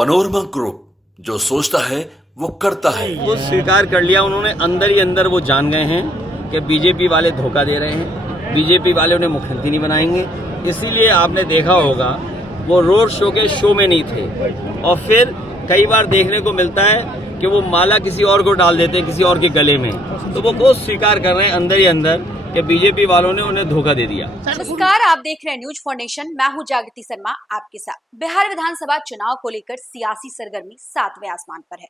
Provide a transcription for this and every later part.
Panorama group, जो सोचता है वो करता है। वो स्वीकार कर लिया उन्होंने, अंदर ही अंदर वो जान गए हैं कि बीजेपी वाले धोखा दे रहे हैं, बीजेपी वाले उन्हें मुख्यमंत्री नहीं बनाएंगे। इसीलिए आपने देखा होगा वो रोड शो के शो में नहीं थे। और फिर कई बार देखने को मिलता है कि वो माला किसी और को डाल देते हैं, किसी और के गले में। तो वो खुद स्वीकार कर रहे हैं अंदर ही अंदर कि बीजेपी वालों ने उन्हें धोखा दे दिया। नमस्कार, आप देख रहे हैं न्यूज फॉर नेशन। मैं हूं जागृति शर्मा आपके साथ। बिहार विधानसभा चुनाव को लेकर सियासी सरगर्मी 7वें आसमान पर है।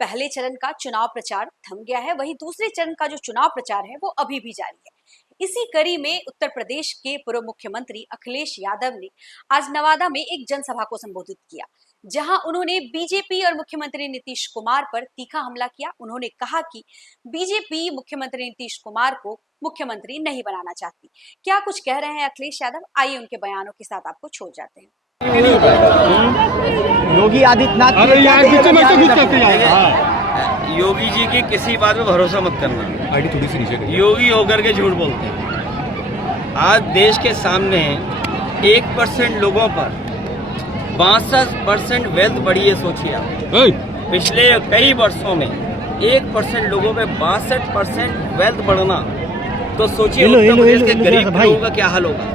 पहले चरण का चुनाव प्रचार थम गया है, वहीं दूसरे चरण का जो चुनाव प्रचार है वो अभी भी जारी है। इसी कड़ी में उत्तर प्रदेश के पूर्व मुख्यमंत्री अखिलेश यादव ने आज नवादा में एक जनसभा को संबोधित किया, जहां उन्होंने बीजेपी और मुख्यमंत्री नीतीश कुमार पर तीखा हमला किया। उन्होंने कहा कि बीजेपी मुख्यमंत्री नीतीश कुमार को मुख्यमंत्री नहीं बनाना चाहती। क्या कुछ कह रहे हैं अखिलेश यादव, आइए उनके बयानों के साथ आपको छोड़ जाते हैं। योगी आदित्यनाथ योगी जी की किसी बात पे भरोसा मत करना। आईडी थोड़ी सी नीचे योगी होकर के झूठ बोलते हैं। आज देश के सामने 1% लोगों पर 62% वेल्थ बढ़ी है। सोचिए आप, पिछले कई वर्षों में 1% लोगों पे 62% वेल्थ बढ़ना, तो सोचिए उत्तर प्रदेश के गरीब लोगों का क्या हाल होगा।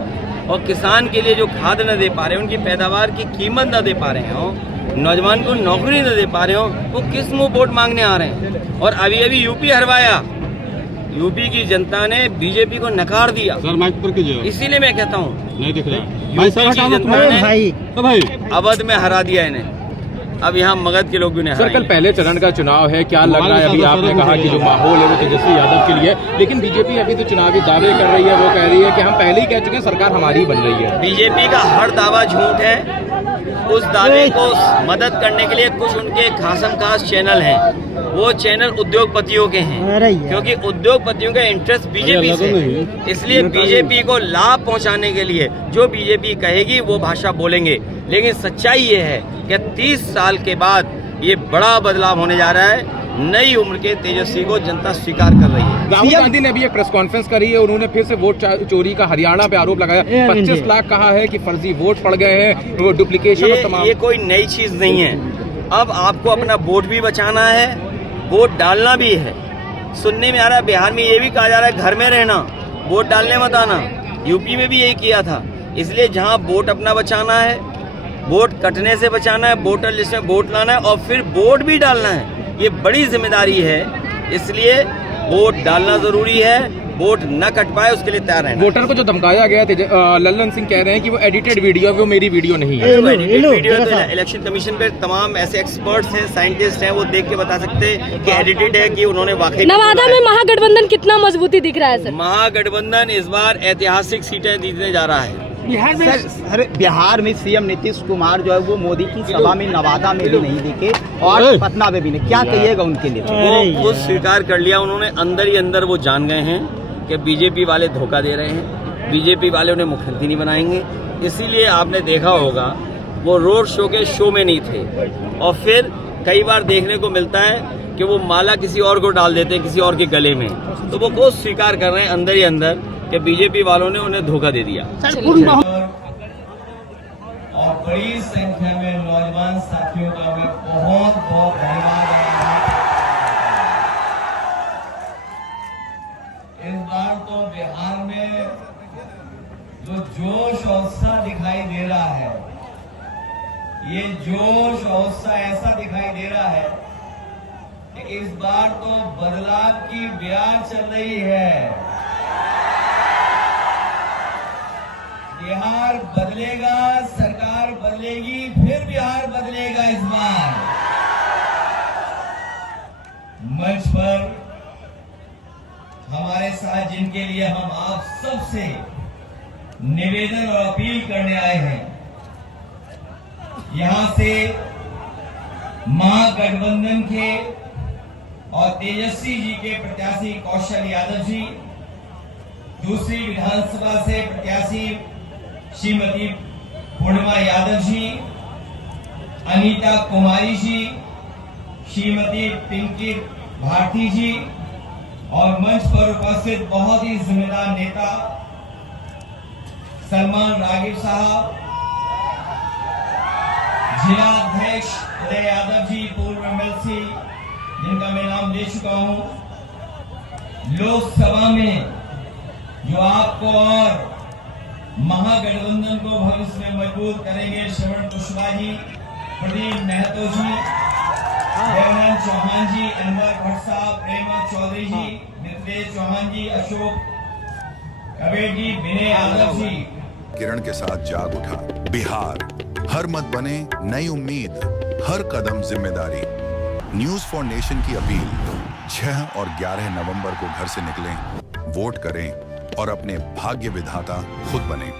और किसान के लिए जो खाद न दे पा रहे हैं, उनकी पैदावार की कीमत न दे पा रहे हो, नौजवान को नौकरी न दे पा रहे हो, वो किस मुंह वोट मांगने आ रहे हैं। और अभी अभी यूपी हरवाया, यूपी की जनता ने बीजेपी को नकार दिया। सर माइक पर कीजिए। इसीलिए मैं कहता हूँ नहीं दिख रहा यूपी की जनता ने अवध में हरा दिया इन्हें। अब यहाँ मगध के लोग भी नहीं। सर कल पहले चरण का चुनाव है, क्या लग रहा है? अभी आपने कहा कि जो माहौल है वो तेजस्वी यादव के लिए, लेकिन बीजेपी अभी तो चुनावी दावे कर रही है। वो कह रही है कि हम पहले ही कह चुके हैं सरकार हमारी बन रही है। बीजेपी का हर दावा झूठ है। उस दावे को मदद करने के लिए कुछ उनके खासमखास चैनल हैं। वो चैनल उद्योगपतियों के हैं, क्योंकि उद्योगपतियों का इंटरेस्ट बीजेपी से, इसलिए बीजेपी को लाभ पहुंचाने के लिए जो बीजेपी कहेगी वो भाषा बोलेंगे। लेकिन सच्चाई ये है कि 30 साल के बाद ये बड़ा बदलाव होने जा रहा है। नई उम्र के तेजस्वी को जनता स्वीकार कर रही है। राहुल गांधी ने अभी एक प्रेस कॉन्फ्रेंस करी है, उन्होंने फिर से वोट चोरी का हरियाणा पे आरोप लगाया। 25 लाख कहा है कि फर्जी वोट पड़ गए हैं, वो डुप्लीकेशन। ये कोई नई चीज नहीं है। अब आपको अपना वोट भी बचाना है, वोट डालना भी है। सुनने में आ रहा है बिहार में ये भी कहा जा रहा है घर में रहना, वोट डालने मत आना। यूपी में भी यही किया था। इसलिए जहाँ वोट अपना बचाना है, वोट कटने से बचाना है, वोटर लिस्ट में वोट लाना है और फिर वोट भी डालना है, ये बड़ी जिम्मेदारी है। इसलिए वोट डालना जरूरी है, वोट न कट पाए उसके लिए तैयार है। वोटर को जो धमकाया गया है, लल्लन सिंह कह रहे हैं कि वो एडिटेड वीडियो है, वो मेरी वीडियो नहीं है। एडिटेड वीडियो तो इलेक्शन कमीशन पे तमाम ऐसे एक्सपर्ट्स हैं, साइंटिस्ट हैं, वो देख के बता सकते हैं कि एडिटेड है कि उन्होंने वाकई। नवादा में महागठबंधन कितना मजबूती दिख रहा है सर? महागठबंधन इस बार ऐतिहासिक सीटें जीतने जा रहा है। बिहार में सीएम नीतीश कुमार जो है वो मोदी की सभा में नवादा में भी नहीं दिखे और पटना में भी नहीं। क्या कहिएगा उनके लिए? वो खुद स्वीकार कर लिया उन्होंने, अंदर ही अंदर वो जान गए हैं कि बीजेपी वाले धोखा दे रहे हैं, बीजेपी वाले उन्हें मुख्यमंत्री नहीं बनाएंगे। इसीलिए आपने देखा होगा वो रोड शो के शो में नहीं थे। और फिर कई बार देखने को मिलता है कि वो माला किसी और को डाल देते हैं, किसी और के गले में। तो वो खुद स्वीकार कर रहे हैं अंदर ही अंदर कि बीजेपी वालों ने उन्हें धोखा दे दिया। और बड़ी संख्या में नौजवान साथियों का मैं बहुत बहुत धन्यवाद। इस बार तो बिहार में जो जोश और उत्साह दिखाई दे रहा है, ये जोश और उत्साह ऐसा दिखाई दे रहा है कि इस बार तो बदलाव की ब्याज चल रही है। बिहार बदलेगा, सरकार बदलेगी, फिर बिहार बदलेगा। इस बार मंच पर हमारे साथ जिनके लिए हम आप सबसे निवेदन और अपील करने आए हैं, यहां से महागठबंधन के और तेजस्वी जी के प्रत्याशी कौशल यादव जी, दूसरी विधानसभा से प्रत्याशी श्रीमती पूर्णिमा यादव जी, अनीता कुमारी जी, श्रीमती पिंकी भारती जी और मंच पर उपस्थित बहुत ही जिम्मेदार नेता सलमान रागिब साहब, जिला अध्यक्ष उदय यादव जी, पूर्व एमएलसी जिनका मैं नाम ले चुका हूं, लोकसभा में जो आपको और महागठबंधन को भविष्य में मजबूत करेंगे, श्रवण कुशवाहा जी, प्रदीप महतो जी, देवानंद चौहान जी, अनवर भट्ट साहब, प्रेमा चौधरी जी, मिथिलेश चौहान जी, अशोक कबीर जी, विनय यादव जी। किरण के साथ जाग उठा बिहार, हर मत बने नई उम्मीद, हर कदम जिम्मेदारी। न्यूज फॉर नेशन की अपील, 6 और 11 नवंबर को घर से निकलें, वोट करें और अपने भाग्य विधाता खुद बने।